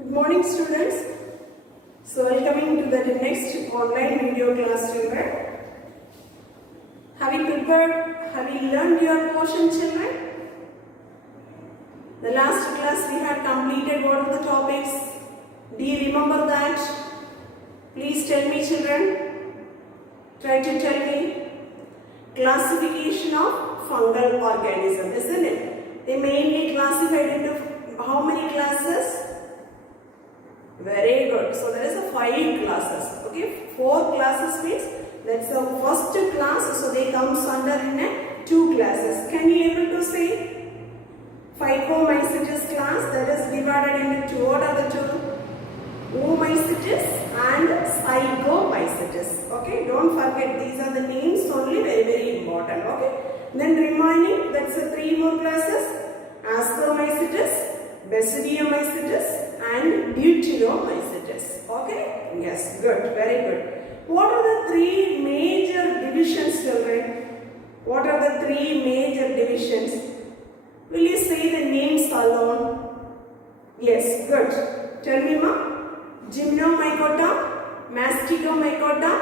Good morning, students. So welcoming to the next online video class, children. Have you prepared? Have you learned your portion, children? The last class we had completed what are the topics? Do you remember that? Please tell me, children. Try to tell me. Classification of fungal organism, isn't it? They mainly classified into how many classes? Very good. So there is a 5 classes. Okay, 4 classes means that's the first class. So they comes under in a 2 classes. Can you able to say Phycomycetes class that is divided into 2? What are the 2? Oomycetes and Zygomycetes. Okay, don't forget these are the names only, very important. Okay, then remaining that's the 3 more classes: Ascomycetes, Basidiomycetes and Deuteromycetes. Okay, yes, good, very good. What are the 3 major divisions, children? What are the 3 major divisions? Will you say the names alone? Yes, good. Tell me, ma. Gymnomycota, Mastigomycota,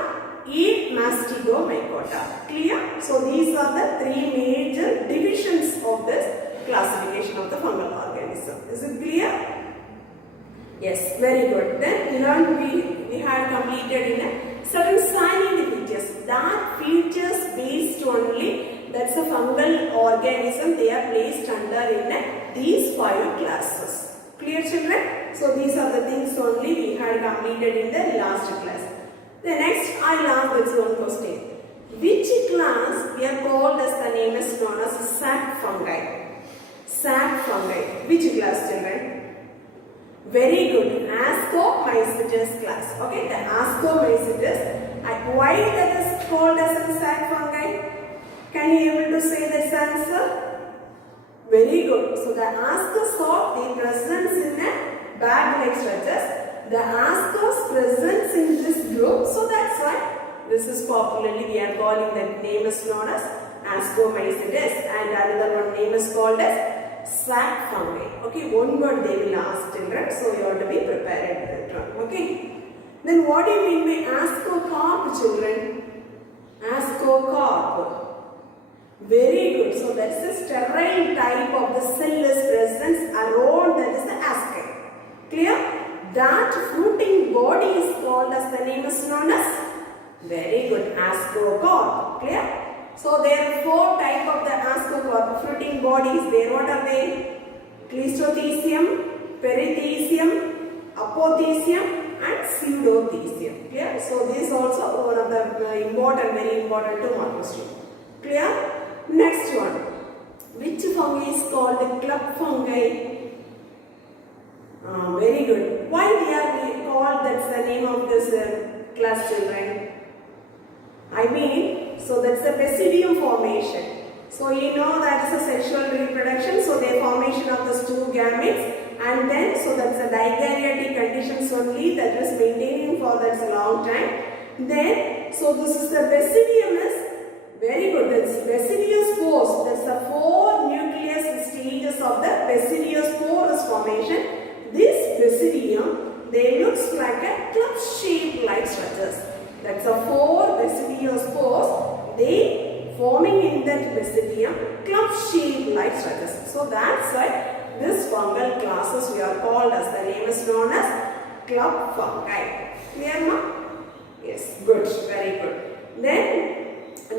Mastigomycota. Clear? So these are the 3 major divisions of this classification of the fungal organism. Is it clear? Yes, very good. Then we had completed in a certain cyanide features. That features based only, that's a fungal organism, they are placed under in these 5 classes. Clear, children? So these are the things only we had completed in the last class. The next I'll ask this one question. Which class we are called as the name is known as sac fungi? Sac fungi. Which class, children? Very good. Ascomycetes class. Okay, the Ascomycetes. Why that is called as a sac fungi? Can you able to say this answer? Very good. So the ascosaur, the presence in a bag-like structures. The ascos presence in this group. So that's why this is popularly we are calling that name is known as Ascomycetes, and another one name is called as sac fungi. Okay, one word they will ask, children, so you have to be prepared with that one. Okay. Then what do you mean by ascocarp, children? Ascocarp. Very good. So that's the sterile type of the cell is present around, that is the asci. Clear? That fruiting body is called as the name is known as, very good, ascocarp. Clear? So there are 4 type of the ascocarp fruiting bodies there. What are they? Cleistothecium, Perithecium, Apothecium and Pseudothecium. Clear? So this is also one of the important, very important 2 mark question. Clear? Next one. Which fungi is called the club fungi? Very good. Why they are called, that's the name of this class, children? I mean, so that's the basidium formation. So you know that is a sexual reproduction. So the formation of those 2 gametes, and then so that's a dikaryotic conditions only that is maintaining for that long time. Then so this is the basidium is very good. That's basidiospores. That's the 4 nucleus stages of the basidiospores formation. This basidium, they looks like a club shape like structures. That's a 4 basidiospores. They forming in that basidium club shape like structures. So that's why this fungal classes we are called as, the name is known as club fungi. Clear, ma? Yes, good, very good. Then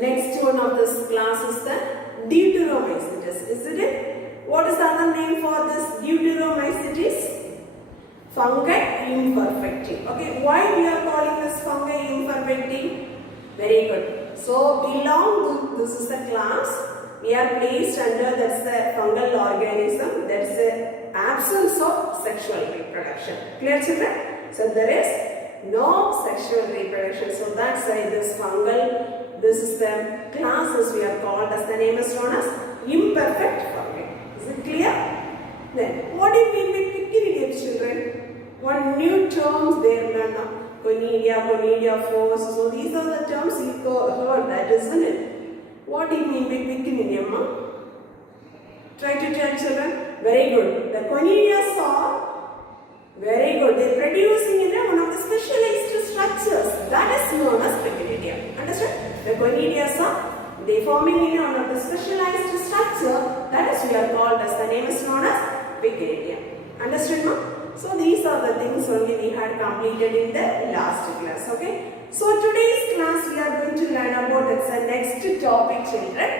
next one of this class is the Deuteromycetes, isn't it? What is the other name for this Deuteromycetes? Fungi imperfecti. Okay, why we are calling this fungi imperfecti? Very good. So belong to, this is the class we are placed under, that's the fungal organism, that's the absence of sexual reproduction. Clear, children? So there is no sexual reproduction. So that's why this fungal, this is the classes we are called as, the name is known as imperfect fungi. Is it clear? Then what do you mean by Pycnidium, children? One new terms there learn now. Conidia, force. So these are the terms you heard that, isn't it? What do you mean by Pycnidium? Try to tell, children. Very good. The conidiosaur, very forming in one of the specialized structure, that is we are called as, the name is known as Wikipedia. Understood, ma? So these are the things only we had completed in the last class. Okay. So today's class we are going to learn about the next topic, children.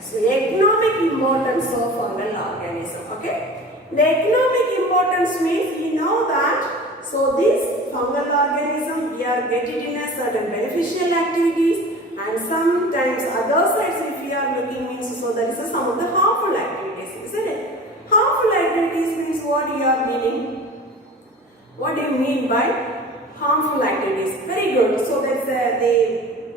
So economic importance of fungal organism. Okay. The economic importance means we know that. So this fungal organism we are getting in a certain beneficial activities, and sometimes other sides if we are looking means so that is some of the harmful activities, isn't it? Harmful activities means what you are meaning? What do you mean by harmful activities? Very good. So that's they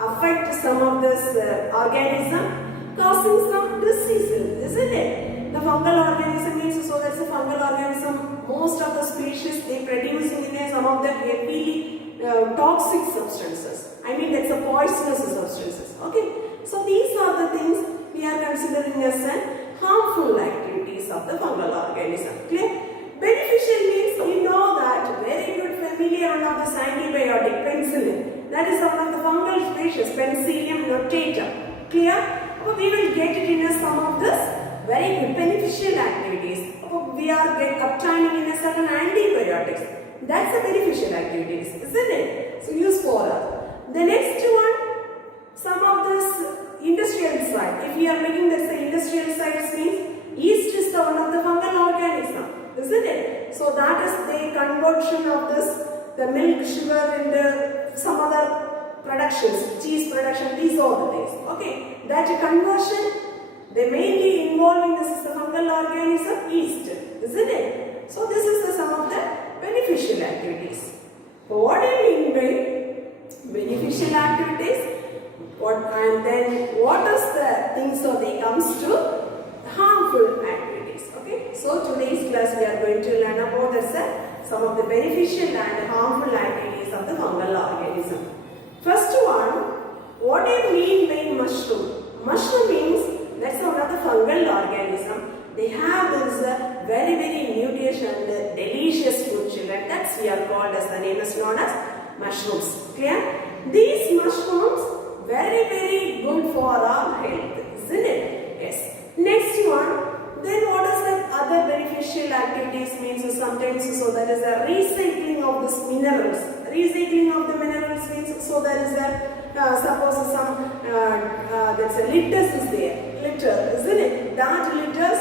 affect some of this organism, causing some diseases, isn't it? The fungal organism means so that's a fungal organism. Most of the species they producing in some of the heavily toxic substances. I mean that's a poisonous substances. Okay. So these are the things we are considering as harmful activities of the fungal organism. Clear? Beneficial means you know that very good familiar one of this antibiotic penicillin. That is one of the fungal species, Penicillium notatum. Clear? We will get it in some of this very good beneficial activities. We are obtaining in a certain antibiotics. That's the beneficial activities, isn't it? So use for us. The next one, some of this industrial side. If we are looking at the industrial side means yeast is the one of the fungal organism, isn't it? So that is the conversion of this, the milk, sugar and some other productions, cheese production, these are the things. Okay, that conversion, they mainly involving this is the fungal organism yeast, isn't it? So this is some of the beneficial activities. What do you mean by beneficial activities? And then what is the things so they comes to harmful activities? Okay. So today's class we are going to learn about some of the beneficial and harmful activities of the fungal organism. First one, what do you mean by mushroom? Mushroom means that's one of the fungal organism. They have this very nutritious and delicious food, children. That's we are called as, the name is known as mushrooms. Clear? These mushrooms very good for our health, isn't it? Yes. Next one, then what is the other beneficial activities means? So sometimes so that is the recycling of these minerals. Recycling of the minerals means so that is a suppose some that's a litters is there, litter, isn't it? That litters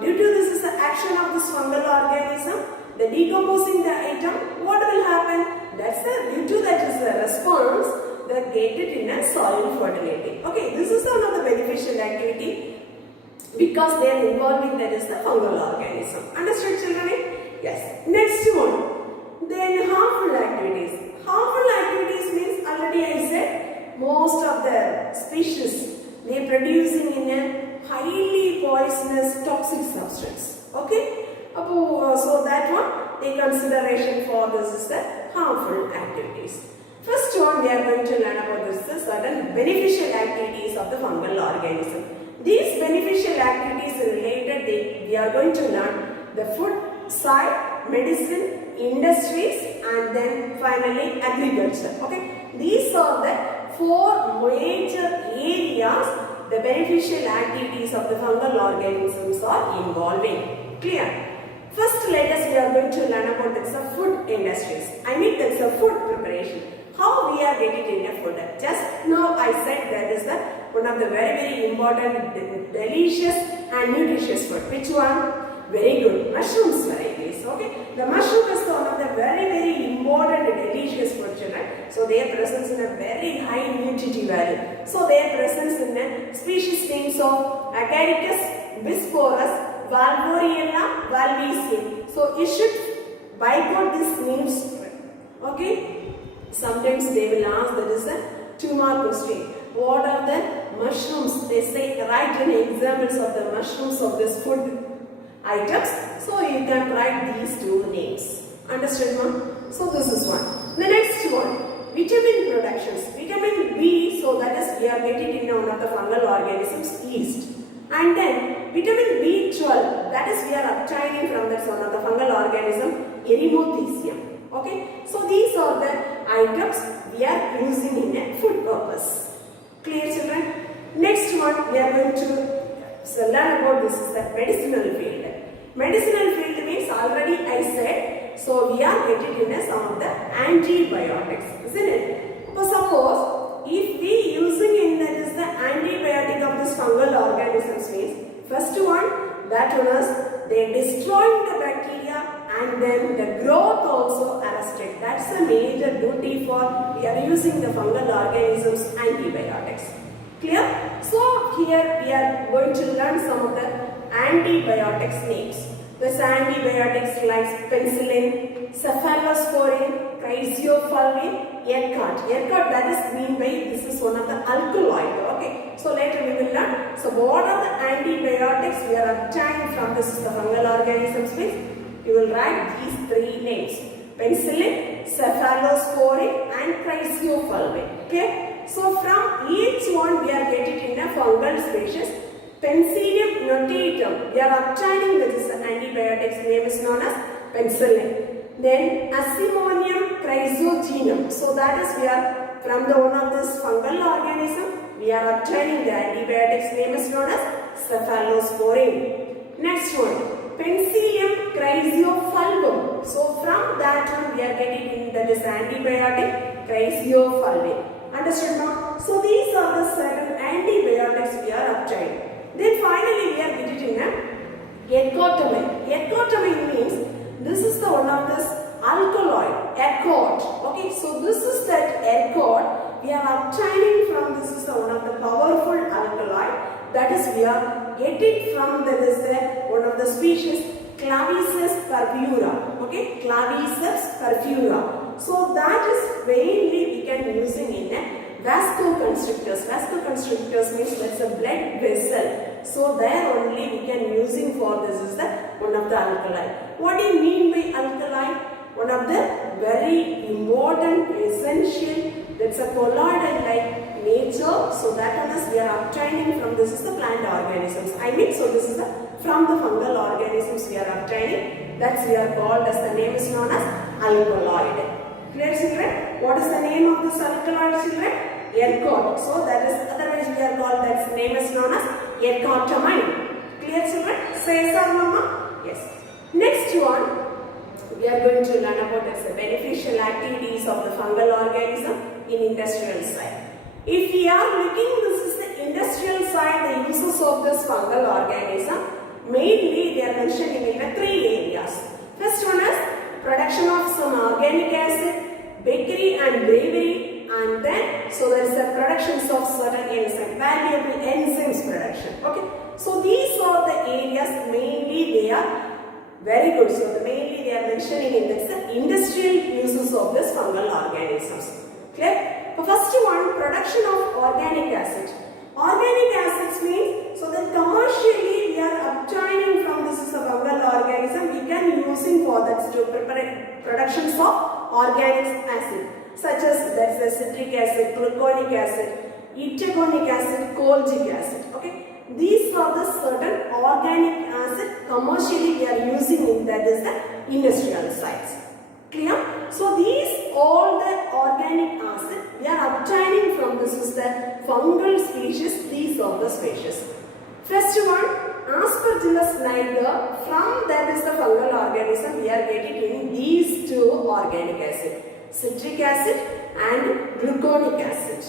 due to this is the action of this fungal organism, the decomposing the item, what will happen? That's the due to that is the response that get it in a soil fertility. Okay, this is one of the beneficial activity because they are involving that is the fungal organism. Understood, children? Yes. Next one, then harmful activities. Harmful activities means already I said most of the species they are producing in a highly poisonous toxic substance. Okay, so that one the consideration for this is the harmful activities. First one we are going to learn about this certain beneficial activities of the fungal organism. These beneficial activities related we are going to learn the food side, medicine, industries and then finally agriculture. Okay, these are the four major areas the beneficial activities of the fungal organisms are involving. Clear? First let us we are going to learn about the food industries. I mean that's a food preparation. How we are getting in a food. Just now I said that is the one of the very important, delicious and nutritious food. Which one? Very good. Mushrooms varieties. Okay. The mushroom is one of the very important delicious food, children. So their presence in a very high nutritive value. So their presence in a species names of Agaricus, Bisporus, Valvoriella, Valvisium. So you should bycode these names. Okay. Sometimes they will ask that is a 2-mark question. What are the mushrooms? They say write any examples of the mushrooms of this food items. So you can write these 2 names. Understood, ma'am? So this is one. The next one, vitamin productions. Vitamin B, so that is we are getting in one of the fungal organisms, yeast. And then vitamin B12, that is we are obtaining from that one of the fungal organism, Erythrothecium. Okay, so these are the items we are using in a food purpose. Clear, children? Next one, we are going to learn about this is the medicinal field. Medicinal field means already I said, so we are getting in some of the antibiotics, isn't it? So suppose if we using in that is the antibiotic of this fungal organisms means, first one, that one is they destroying the bacteria and then the growth also arrested. That's the major duty for we are using the fungal organisms antibiotics. Clear? So here we are going to learn some of the antibiotics names. These antibiotics like penicillin, cephalosporin, chrysopulvin, Ergot. Ergot, that is mean by this is one of the alkaloid. Okay. So later we will learn. So what are the antibiotics we are obtaining from this is the fungal organisms means? You will write these three names: penicillin, cephalosporin, and chrysopulvin. Okay. So from each one we are getting in a fungal species. Penicillium notatum, we are obtaining this antibiotics name is known as penicillin. Then Asimonium chrysogenum, so that is we are from the one of this fungal organism we are obtaining the antibiotics name is known as cephalosporin. Next one, Penicillium chrysopulvum, so from that one we are getting in this antibiotic chrysopulvin. Understood now? So these are the certain antibiotics we are obtaining. Then finally we are getting in ergotamine. Ergotamine means this is the one of this alkaloid, ergot. Okay, so this is that ergot we are obtaining from this is the one of the powerful alkaloid, that is we are getting from this one of the species Claviceps purpura. Okay, Claviceps purpura. So that is mainly we can using in vasoconstrictors. Vasoconstrictors means that's a blood vessel. So there only we can using for this is the one of the alkali. What do you mean by alkali? One of the very important, essential, that's a colloidal like nature. So that one is we are obtaining from this is the plant organisms. I mean, so this is the from the fungal organisms we are obtaining. That's we are called as the name is known as alkaloid. Clear, children? What is the name of this alkaloid, children? Ergot. So that is otherwise we are called that name is known as ergotamine. Clear, children? Say so, mama. Yes. Next one, we are going to learn about the beneficial activities of the fungal organism in industrial side. If we are looking, this is the industrial side, the uses of this fungal organism. Mainly, they are mentioning in the three areas. First one is production of some organic acid, bakery and brewery, and then so there is a productions of certain enzymes, valuable enzymes production. Okay, so these are the areas mainly they are very good. So mainly they are mentioning in this the industrial uses of this fungal organisms. Clear? The first one, production of organic acid. Organic acids means so that commercially we are obtaining from this is a fungal organism we can using for that to prepare productions of organic acid such as that's the citric acid, gluconic acid, itaconic acid, kojic acid. Okay, these are the certain organic acid commercially we are using in that is the industrial sites. Clear? So these all the organic acid we are obtaining from this is the fungal species. These are the species. First one, Aspergillus niger. From that is the fungal organism we are getting in these two organic acid, citric acid and gluconic acid.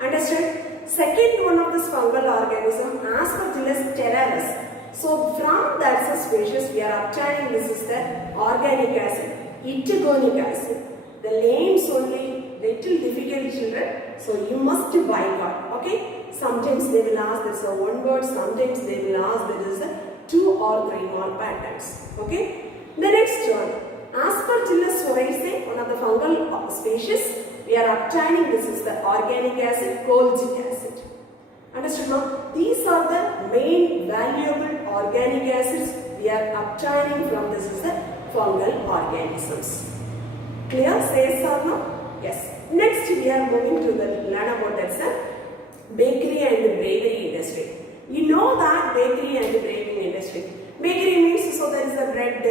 Understood? Second one of this fungal organism, Aspergillus terraris. So from that species we are obtaining this is the organic acid, itaconic acid. The names only little difficult, children. So you must bypass. Okay. Sometimes they will ask this is one word. Sometimes they will ask there is a 2 or 3 more patterns. Okay. The next one, Aspergillus oryzae, one of the fungal species. We are obtaining this is the organic acid, kojic acid. Understood now? These are the main valuable organic acids we are obtaining from this is the fungal organisms. Clear? Say so now? Yes. Next we are moving to the learn about that's the bakery and brewery industry. You know that bakery and baking industry. Bakery means so there is a bread,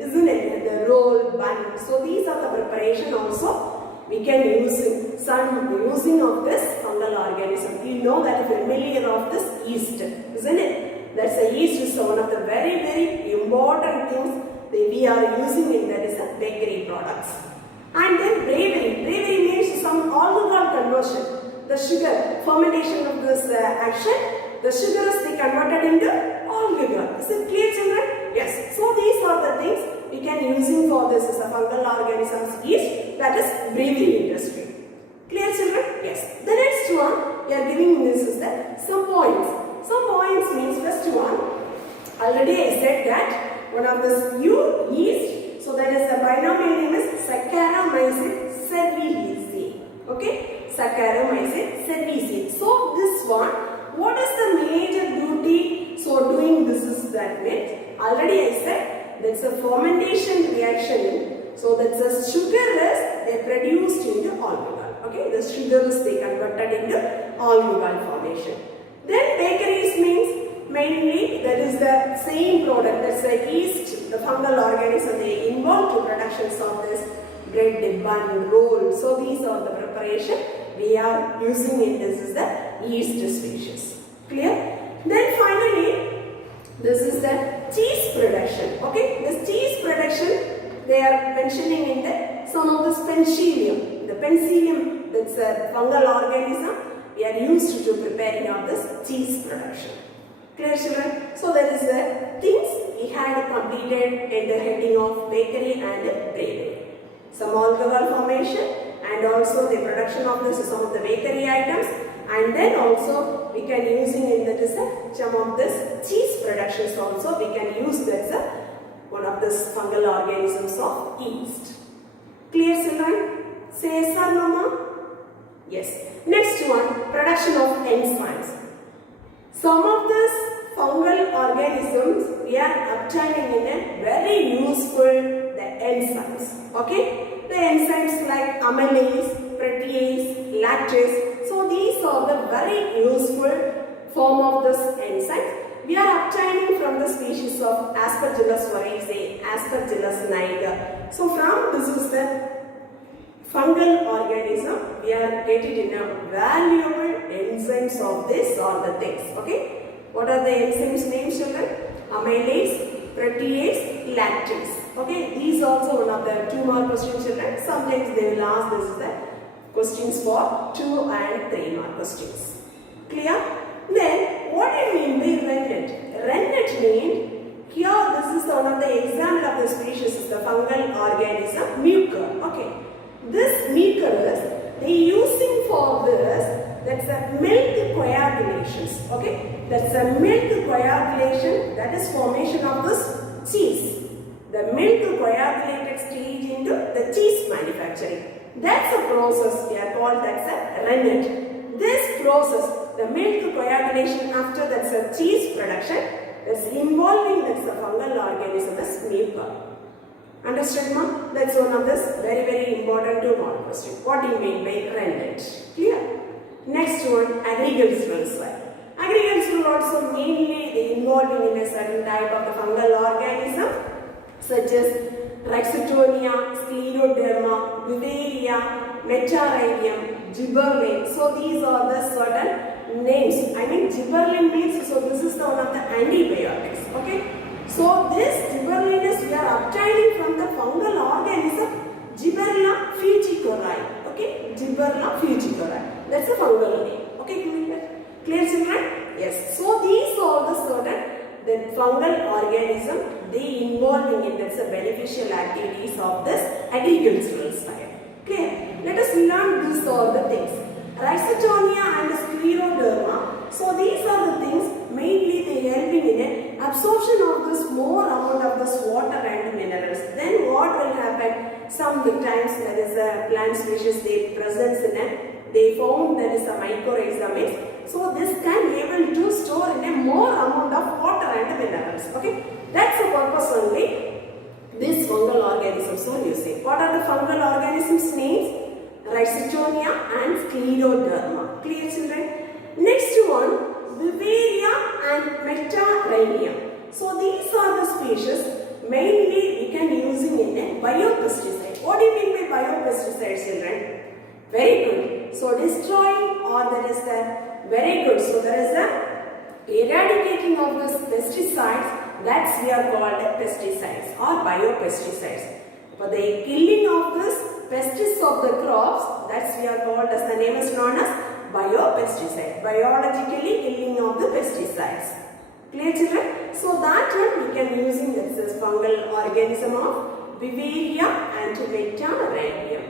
isn't it? The roll, bun. So these are the preparation also we can use some using of this fungal organism. You know that familiar of this yeast, isn't it? That's the yeast is one of the very important things that we are using in that is the bakery products. And then bravery. Bravery means some alcohol conversion. The sugar, fermentation of this action, the sugar is converted into alcohol. Is it clear, children? Yes. So these are the things we can using for this is a fungal organisms yeast, that is brewery industry. Clear, children? Yes. The next one we are giving this is that some points. Some points means first one. Already I said that one of this new yeast. So that is the binomial name is Saccharomyces cerevisiae. Okay, Saccharomyces cerevisiae. So this one, what is the major duty? So doing this is that means already I said that's a fermentation reaction. So that's a sugar is they produced into alcohol. Okay, the sugar is they converted into alcohol formation. Then bakeries means mainly that is the same product, that's the yeast, the fungal organism they involved to productions of this bread, bun, roll. So these are the preparation we are using in this is the yeast species. Clear? Then finally, this is the cheese production. Okay, this cheese production they are mentioning in the some of this penicillium. The penicillium, that's a fungal organism we are used to preparing of this cheese production. Clear, children? So that is the things we had completed in the heading of bakery and brewery. Some alcohol formation and also the production of this some of the bakery items, and then also we can using in that is some of this cheese productions also we can use that one of this fungal organisms of yeast. Clear, children? Say yes or no, ma? Yes. Next one, production of enzymes. Some of these fungal organisms we are obtaining in a very useful the enzymes. Okay, the enzymes like amylase, protease, lactase. So these are the very useful form of this enzymes. We are obtaining from the species of Aspergillus oryzae, Aspergillus niger. So from this is the fungal organism we are getting in a valuable enzymes of this or the things. Okay. What are the enzymes names, children? Amylase, protease, lactase. Okay, these also one of the 2 mark questions, children. Sometimes they will ask this is the questions for 2 and 3 mark questions. Clear? Then what do you mean by rennet? Rennet means here this is one of the example of the species is the fungal organism mucor. Okay, this mucor is they using for this. That's a milk coagulations. Okay, that's a milk coagulation. That is formation of this cheese. The milk coagulated stage into the cheese manufacturing. That's a process we are called that's a rennet. This process, the milk coagulation after that's a cheese production, that's involving that's the fungal organism as mucor. Understood, ma? That's one of this very important 2 mark question. What do you mean by rennet? Clear? Next one, agricultural soil. Agricultural also mainly involving in a certain type of the fungal organism such as Rhizoctonia, Scleroderma, Beauveria, Metarhidium, Gibberellin. So these are the certain names. I mean Gibberellin means, so this is the one of the antibiotics. Okay. So this Gibberellin is we are obtaining from the fungal organism Gibberella fungicori. Okay, Gibberella fungicori. That's a fungal name. Okay, clear, children? Yes. So these are the certain the fungal organism they involving in that's the beneficial activities of this agricultural style. Okay. Let us learn these are the things. Rhizoctonia and Scleroderma. So these are the things mainly they helping in it absorption of this more amount of this water and minerals. Then what will happen? Some times there is a plant species they presence in it. They found there is a mycorrhiza. So this can be able to store in a more amount of water and minerals. Okay, that's the purpose only. This fungal organisms are using. What are the fungal organisms names? Rhizoctonia and Scleroderma. Clear, children? Next one, Beauveria and Metarhidium. So these are the species mainly we can using in a biopesticide. What do you mean by biopesticide, children? Very good. So destroying, or there is the, very good. So there is the eradicating of the pesticides, that's we are called pesticides or biopesticides. For the killing of this pests of the crops, that's we are called as, the name is known as biopesticide. Biologically killing of the pesticides. Clear children? So that one we can using this fungal organism of Beauveria and Metarhizium.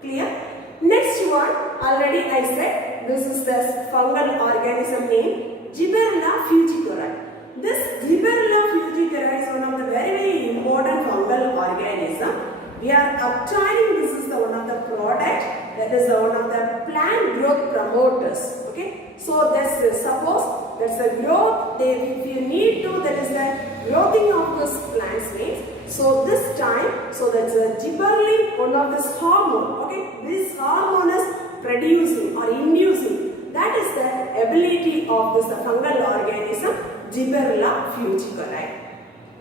Clear? Next one, already I said, this is the fungal organism named Gibberella fugicora. This Gibberella fugicora is one of the very important fungal organism. We are obtaining, this is the one of the product, that is one of the plant growth promoters. Okay, so that's suppose that's the growth. If you need to, that is the growthing of this plants means. So this time, so that's a gibberellin, one of this hormone. Okay, this hormone is producing or inducing. That is the ability of this fungal organism, Gibberella fugicora.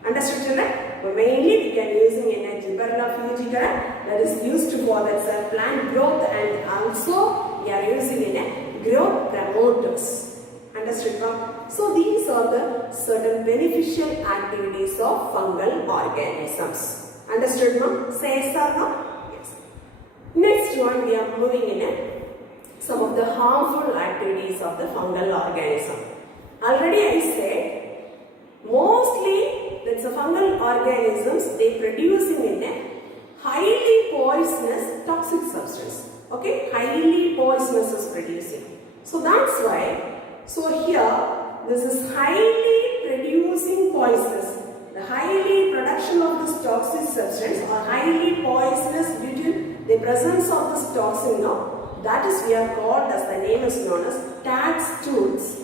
Understood, children? But mainly we can using in a Gibberella fugicora, that is used for that plant growth, and also we are using in a growth promoters. Understood? So these are the certain beneficial activities of fungal organisms. Understood, ma'am? Say yes or no? Yes. Next one, we are moving in some of the harmful activities of the fungal organism. Already I said, mostly that's the fungal organisms, they producing in a highly poisonous toxic substance. Okay, highly poisonous is producing. So that's why. So here, this is highly producing poisonous. The highly production of this toxic substance or highly poisonous due to the presence of this toxin now, that is we are called as, the name is known as tadstoles.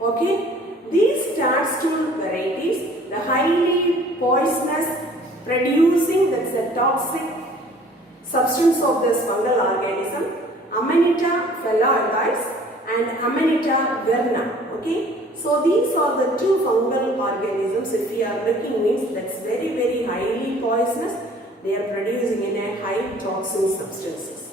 Okay, these tadstole varieties, the highly poisonous producing, that's the toxic substance of this fungal organism, Amanita phalloides and Amanita verna. Okay, so these are the two fungal organisms. If we are looking, means that's very highly poisonous. They are producing in a high toxin substances.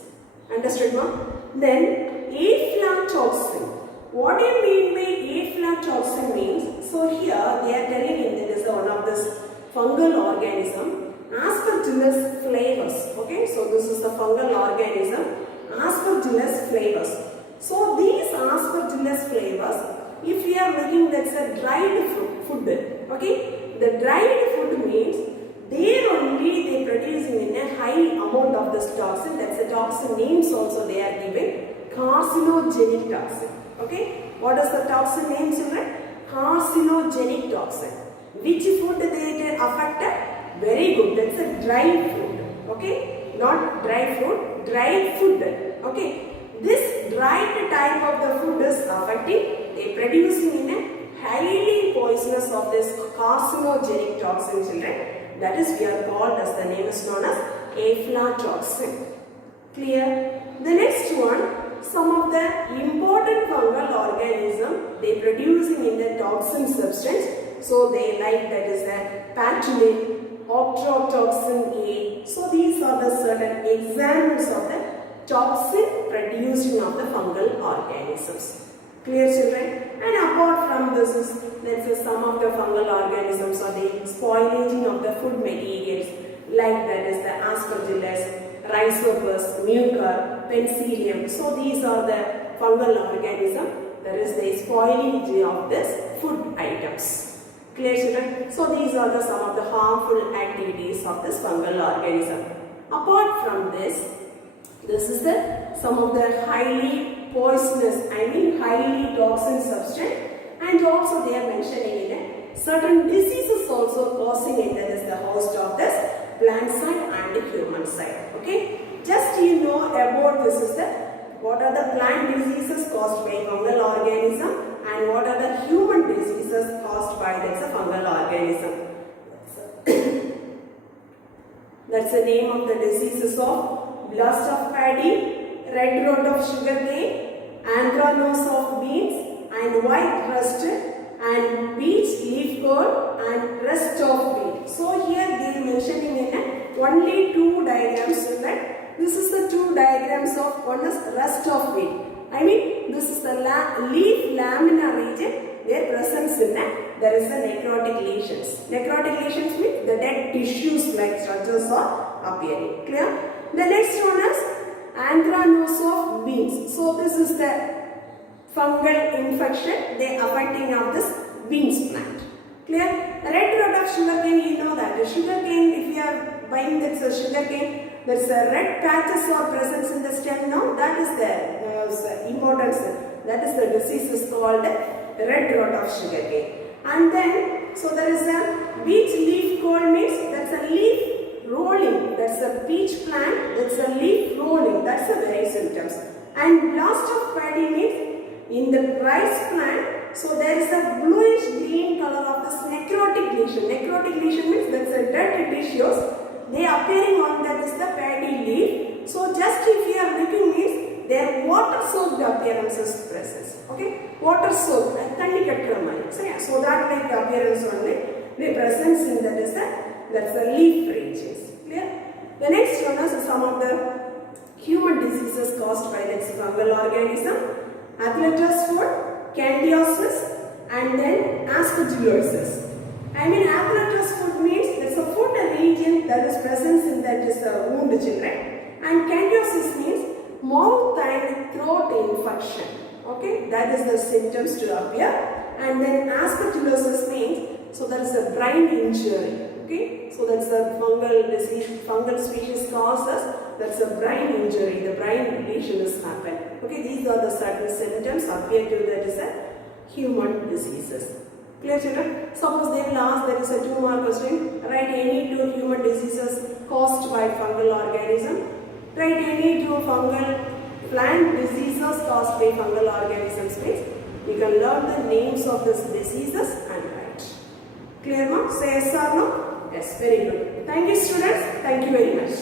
Understood, ma'am? Then aflatoxin. What do you mean by aflatoxin means? So here they are telling in that is one of this fungal organism, Aspergillus flavus. Okay, so this is the fungal organism, Aspergillus flavus. So these Aspergillus flavus, if we are looking, that's a dried food. Okay, the dried food means there only they producing in a high amount of this toxin. That's the toxin names also they are given, carcinogenic toxin. Okay, what is the toxin name, children? Carcinogenic toxin. Which food they affected? Very good. That's a dry food. Okay, not dry fruit, dry food. Okay. This dried type of the food is affecting, they producing in a highly poisonous of this carcinogenic toxin, children. That is we are called as, the name is known as aflatoxin. Clear? The next one, some of the important fungal organism, they producing in the toxin substance. So they like, that is the patulin, ochratoxin A. So these are the certain examples of the toxin producing of the fungal organisms. Clear, children? And apart from this is, let's say some of the fungal organisms are the spoilaging of the food materials, like that is the Aspergillus, Rhizopus, Mucor, Penicillium. So these are the fungal organism. There is the spoilage of this food items. Clear, children? So these are the some of the harmful activities of this fungal organism. Apart from this is the some of the highly poisonous, highly toxin substance, and also they are mentioning in it certain diseases also causing in that is the host of this plant side and the human side. Okay, just you know about this is the what are the plant diseases caused by fungal organism and what are the human diseases caused by this fungal organism. That's the name of the diseases of blast of paddy, red rot of sugarcane, anthracnose of beans, and white rust, and beech leaf curd, and rust of wheat. So here they are mentioning in only two diagrams, children. This is the two diagrams of one is rest of wheat. I mean, this is the leaf lamina region. Their presence in that there is the necrotic lesions. Necrotic lesions means the dead tissues like structures are appearing. Clear? The next one is anthracnose of beans. So this is the fungal infection they affecting of this beans plant. Clear? Red rot of sugarcane, you know that. The sugarcane, if you are buying this sugarcane, there is a red patches or presence in the stem now. That is the importance. That is the disease is called red rot of sugarcane. And then, so there is a beech leaf cold means that's a leaf rolling. That's a peach plant. That's a leaf rolling. That's the very symptoms. And blast of paddy means in the rice plant. So there is a bluish green color of this necrotic lesion. Necrotic lesion means that's a dead tissues. They appearing on that is the paddy leaf. So just if you are looking means their water soaked appearance is present. Okay, water soaked. So that like appearance only the presence in that is that's the leaf regions. Clear? The next one is some of the human diseases caused by this fungal organism. Athlete's foot, candidiasis, and then aspergillosis. I mean, athlete's foot means there's a foot region that is present in that is the wound children, and candidiasis means mouth and throat infection. Okay, that is the symptoms to appear. And then aspergillosis means so there is a brain injury. Okay, so that's the fungal disease, fungal species causes. That's a brain injury. The brain lesion has happened. Okay, these are the certain symptoms appear to that is a human diseases. Clear, children? Suppose they will ask, there is a 2 mark question. Write any 2 human diseases caused by fungal organism. Write any 2 fungal plant diseases caused by fungal organisms. Means you can learn the names of these diseases and write. Clear, ma? Say yes or no? Yes, very good. Thank you, students. Thank you very much.